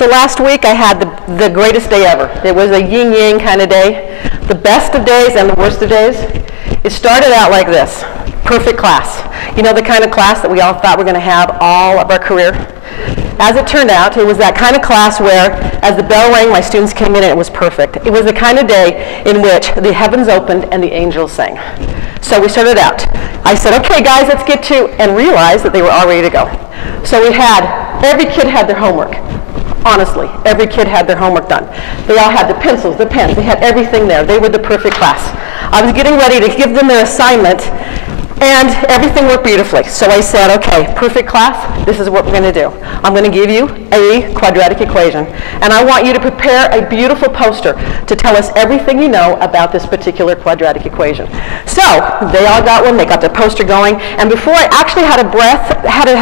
So last week I had the greatest day ever. It was a yin-yang kind of day. The best of days and the worst of days. It started out like this. Perfect class. You know, the kind of class that we all thought we were going to have all of our career? As it turned out, it was that kind of class where, as the bell rang, my students came in and it was perfect. It was the kind of day in which the heavens opened and the angels sang. So we started out. I said, okay guys, let's get to, and realized that they were all ready to go. So we had, every kid had their homework. Honestly, every kid had their homework done. They all had the pencils, the pens, they had everything there. They were the perfect class. I was getting ready to give them their assignment, and everything worked beautifully. So I said, okay, perfect class, this is what we're going to do. I'm going to give you a quadratic equation, and I want you to prepare a beautiful poster to tell us everything you know about this particular quadratic equation. So they all got one, they got their poster going, and before I actually had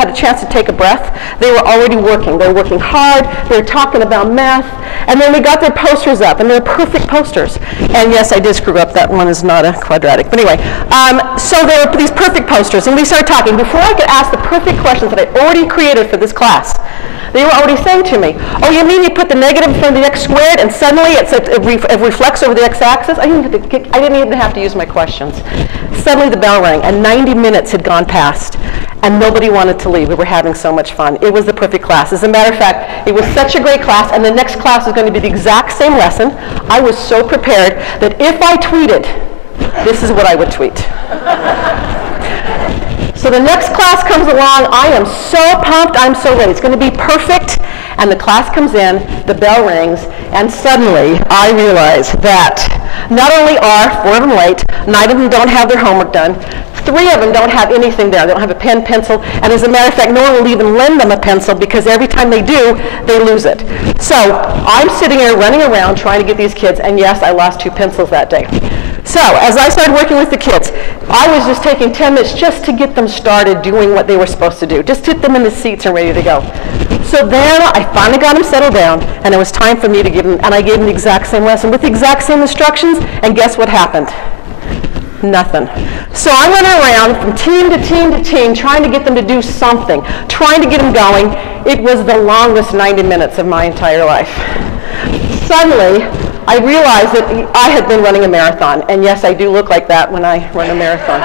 a chance to take a breath, they were already working. They were working hard, they were talking about math, and then we got their posters up, and they're perfect posters. And yes, I did screw up, that one is not a quadratic. But anyway, so there were these perfect posters, and we started talking. Before I could ask the perfect questions that I already created for this class, they were already saying to me, oh, you mean you put the negative in front of the x squared and suddenly it reflects over the x-axis? I didn't even have to use my questions. Suddenly the bell rang, and 90 minutes had gone past, and nobody wanted to leave. We were having so much fun. It was the perfect class. As a matter of fact, it was such a great class, and the next class was going to be the exact same lesson. I was so prepared that if I tweeted, this is what I would tweet. So the next class comes along, I am so pumped, I'm so ready. It's going to be perfect. And the class comes in, the bell rings, and suddenly I realize that not only are 4 of them late, 9 of them don't have their homework done, 3 of them don't have anything there. They don't have a pen, pencil, and as a matter of fact, no one will even lend them a pencil because every time they do, they lose it. So I'm sitting here running around trying to get these kids, and yes, I lost 2 pencils that day. So as I started working with the kids, I was just taking 10 minutes just to get them started doing what they were supposed to do, just get them in the seats and ready to go. So then I finally got them settled down, and it was time for me to give them, and I gave them the exact same lesson with the exact same instructions, and guess what happened? Nothing. So I went around from team to team to team trying to get them to do something, trying to get them going. It was the longest 90 minutes of my entire life. Suddenly, I realized that I had been running a marathon, and yes, I do look like that when I run a marathon.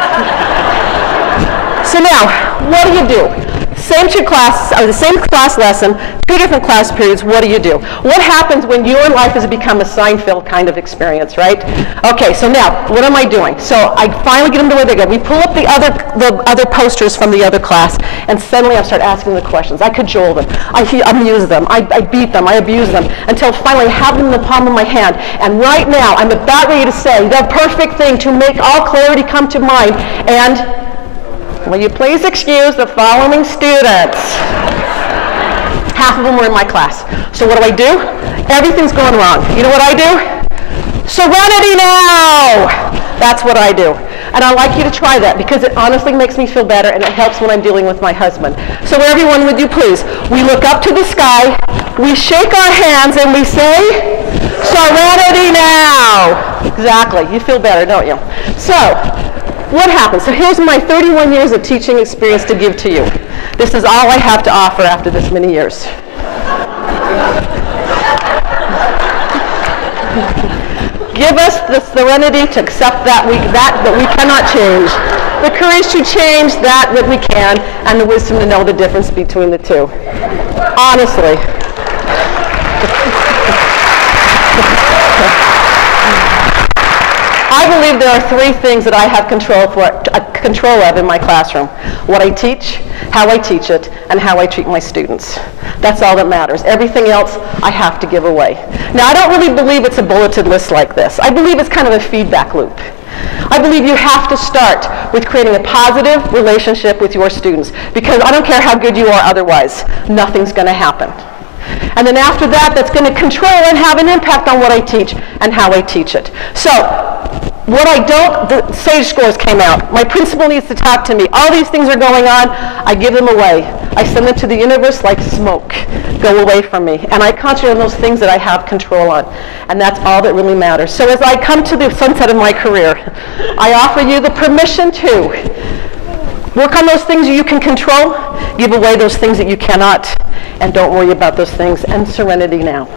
So now, what do? Same 2 classes, or the same class lesson, 2 different class periods, what do? What happens when your life has become a Seinfeld kind of experience, right? Okay, so now, what am I doing? So I finally get them to where they go. We pull up the other posters from the other class, and suddenly I start asking the questions. I cajole them, I amuse them, I beat them, I abuse them, until finally I have them in the palm of my hand. And right now, I'm about ready to say the perfect thing to make all clarity come to mind, and will you please excuse the following students? Half of them were in my class. So what do? Everything's going wrong. You know what I do? Serenity Now! That's what I do. And I'd like you to try that because it honestly makes me feel better and it helps when I'm dealing with my husband. So everyone, would you please, we look up to the sky, we shake our hands, and we say, Serenity Now! Exactly. You feel better, don't you? So, what happens? So here's my 31 years of teaching experience to give to you. This is all I have to offer after this many years. Give us the serenity to accept that we cannot change, the courage to change that we can, and the wisdom to know the difference between the two. Honestly. I believe there are 3 things that I have control of in my classroom. What I teach, how I teach it, and how I treat my students. That's all that matters. Everything else I have to give away. Now, I don't really believe it's a bulleted list like this. I believe it's kind of a feedback loop. I believe you have to start with creating a positive relationship with your students, because I don't care how good you are otherwise, nothing's going to happen. And then after that, that's going to control and have an impact on what I teach and how I teach it. So, what I don't, the SAGE scores came out. My principal needs to talk to me. All these things are going on. I give them away. I send them to the universe like smoke. Go away from me. And I concentrate on those things that I have control on. And that's all that really matters. So as I come to the sunset of my career, I offer you the permission to work on those things you can control, give away those things that you cannot, and don't worry about those things, and Serenity Now.